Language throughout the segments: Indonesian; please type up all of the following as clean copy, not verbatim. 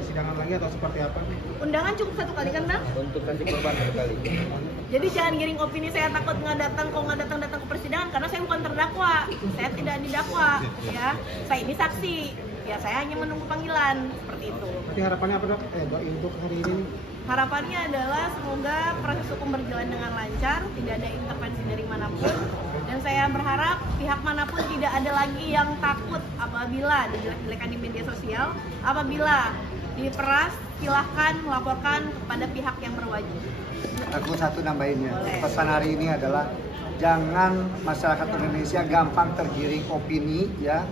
persidangan lagi atau seperti apa? Undangan cukup 1 kali kan, Bang? Untuk kasih korban 1 kali. Jadi jangan giring opini saya takut nggak datang, kok nggak datang ke persidangan karena saya bukan terdakwa, saya tidak didakwa, ya. Saya ini saksi, ya saya hanya menunggu panggilan seperti itu. Tapi harapannya apa, Dok? Untuk hari ini? Harapannya adalah semoga proses hukum berjalan dengan lancar, tidak ada intervensi dari manapun, dan saya berharap pihak manapun tidak ada lagi yang takut apabila dijelek-jelekan di media sosial, apabila diperas, silahkan melaporkan kepada pihak yang berwajib. Aku satu nambahinnya. Boleh. Pesan hari ini adalah jangan masyarakat Indonesia gampang tergiring opini, ya.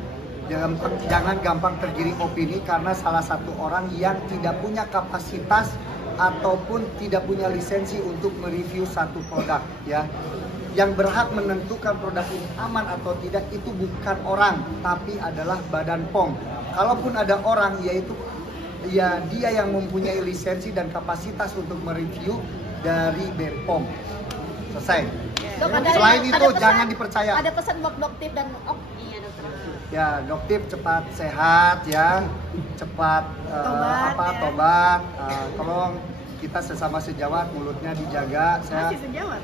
Jangan gampang tergiring opini karena salah satu orang yang tidak punya kapasitas ataupun tidak punya lisensi untuk mereview satu produk, ya. Yang berhak menentukan produk ini aman atau tidak itu bukan orang, tapi adalah Badan POM. Kalaupun ada orang, yaitu ya dia yang mempunyai lisensi dan kapasitas untuk mereview dari BPOM. Selesai. Dok, Selain itu pesan, jangan dipercaya. Ada pesan buat Doktip dan Iya, dokter. Ya, Doktip cepat sehat, ya, cepat tobat. Tolong kita sesama sejawat mulutnya dijaga. Masih sejawat?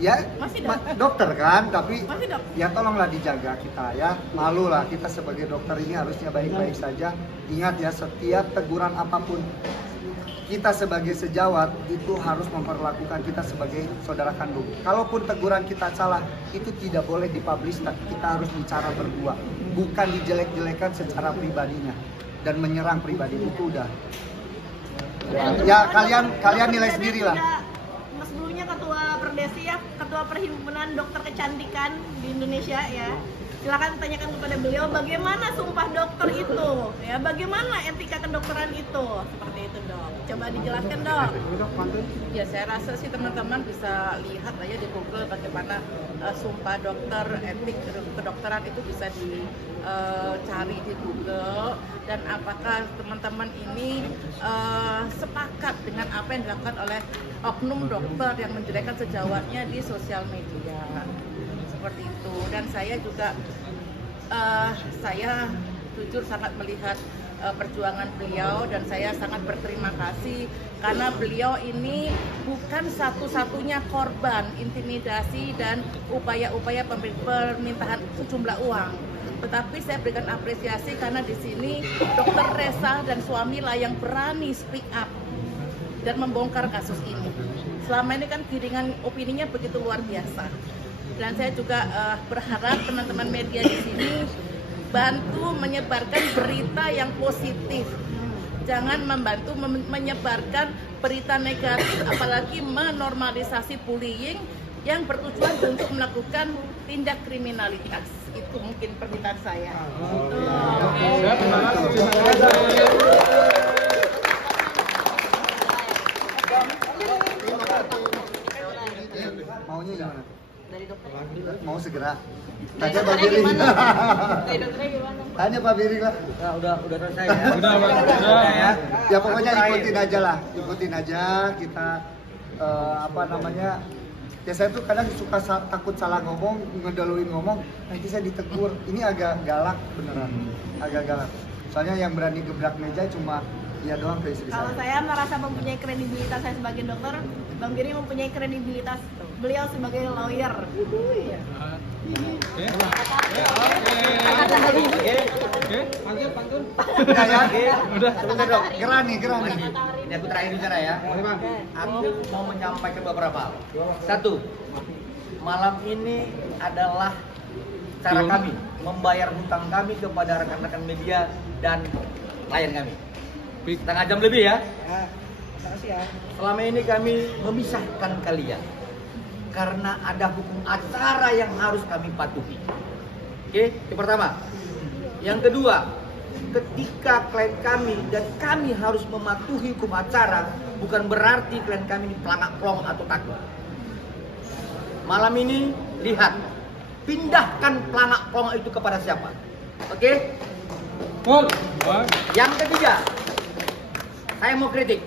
Ya, Masih dokter kan, tapi Masih dok? ya tolonglah dijaga kita, ya. Malu lah kita sebagai dokter ini harusnya baik-baik saja. Ingat ya, setiap teguran apapun kita sebagai sejawat itu harus memperlakukan kita sebagai saudara kandung. Kalaupun teguran kita salah, itu tidak boleh dipublish, tapi kita harus bicara berdua, bukan dijelek-jelekan secara pribadinya dan menyerang pribadi itu udah. Ya kalian nilai sendirilah. Mas dulunya ketua Perdesi, ya, ketua Perhimpunan Dokter Kecantikan di Indonesia, ya. Silakan tanyakan kepada beliau bagaimana sumpah dokter itu, ya, bagaimana etika kedokteran itu, seperti itu, Dok. Coba dijelaskan, Dok. Ya, saya rasa sih teman-teman bisa lihat aja di Google bagaimana sumpah dokter, etik kedokteran itu bisa dicari di Google, dan apakah teman-teman ini sepakat dengan apa yang dilakukan oleh oknum dokter yang menjelekkan sejawatnya di sosial media. Seperti itu. Dan saya juga saya jujur sangat melihat perjuangan beliau, dan saya sangat berterima kasih karena beliau ini bukan satu-satunya korban intimidasi dan upaya-upaya permintaan sejumlah uang. Tetapi saya berikan apresiasi karena di sini Dokter Resa dan suami lah yang berani speak up dan membongkar kasus ini. Selama ini kan giringan opininya begitu luar biasa. Dan saya juga berharap teman-teman media di sini bantu menyebarkan berita yang positif. Jangan membantu menyebarkan berita negatif, apalagi menormalisasi bullying yang bertujuan untuk melakukan tindak kriminalitas. Itu mungkin permintaan saya. Maunya gimana? dari dokter. Mau segera. Dari Tanya Pak dokternya Biri. gimana? Dari dokternya gimana? Tanya Pak Biri lah. Nah, udah selesai ya. Udah ya. Ya pokoknya ikutin aja lah. Ikutin aja kita ya saya tuh kadang suka takut salah ngomong, ngeduluin ngomong, nanti saya ditegur. Ini agak galak beneran. Agak galak. Soalnya yang berani gebrak meja cuma dia doang ke istri Kalau saya. saya merasa mempunyai kredibilitas saya sebagai dokter, Bang Giri mempunyai kredibilitas beliau sebagai lawyer. Pantun. Udah ya? Udah. Sebentar dong. Gerah nih. Ini aku terakhir bicara ya. Aku mau menyampaikan beberapa hal. Satu, malam ini adalah cara kami membayar hutang kami kepada rekan-rekan media dan klien kami. Setengah jam lebih ya. Selama ini kami memisahkan kalian karena ada hukum acara yang harus kami patuhi. Oke, yang pertama. Yang kedua, ketika klien kami dan kami harus mematuhi hukum acara, bukan berarti klien kami ini pelangak-pelong atau takut. Malam ini lihat, pindahkan pelangak-pelong itu kepada siapa? Oke? Yang ketiga, saya mau kritik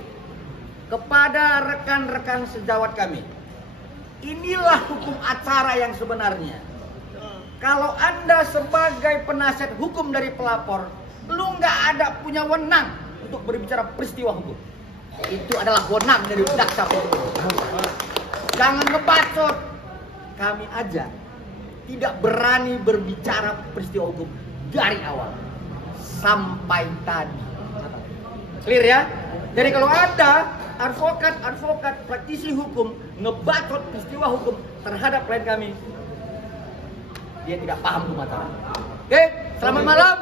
kepada rekan-rekan sejawat kami. Inilah hukum acara yang sebenarnya. Kalau Anda sebagai penasihat hukum dari pelapor, lu nggak ada punya wewenang untuk berbicara peristiwa hukum. Itu adalah wewenang dari jaksa penuntut umum. Jangan ngebacot. Kami aja tidak berani berbicara peristiwa hukum dari awal sampai tadi. Clear ya? Jadi kalau ada advokat praktisi hukum ngebacot peristiwa hukum terhadap klien kami, dia tidak paham tuh masalah. Oke, selamat malam.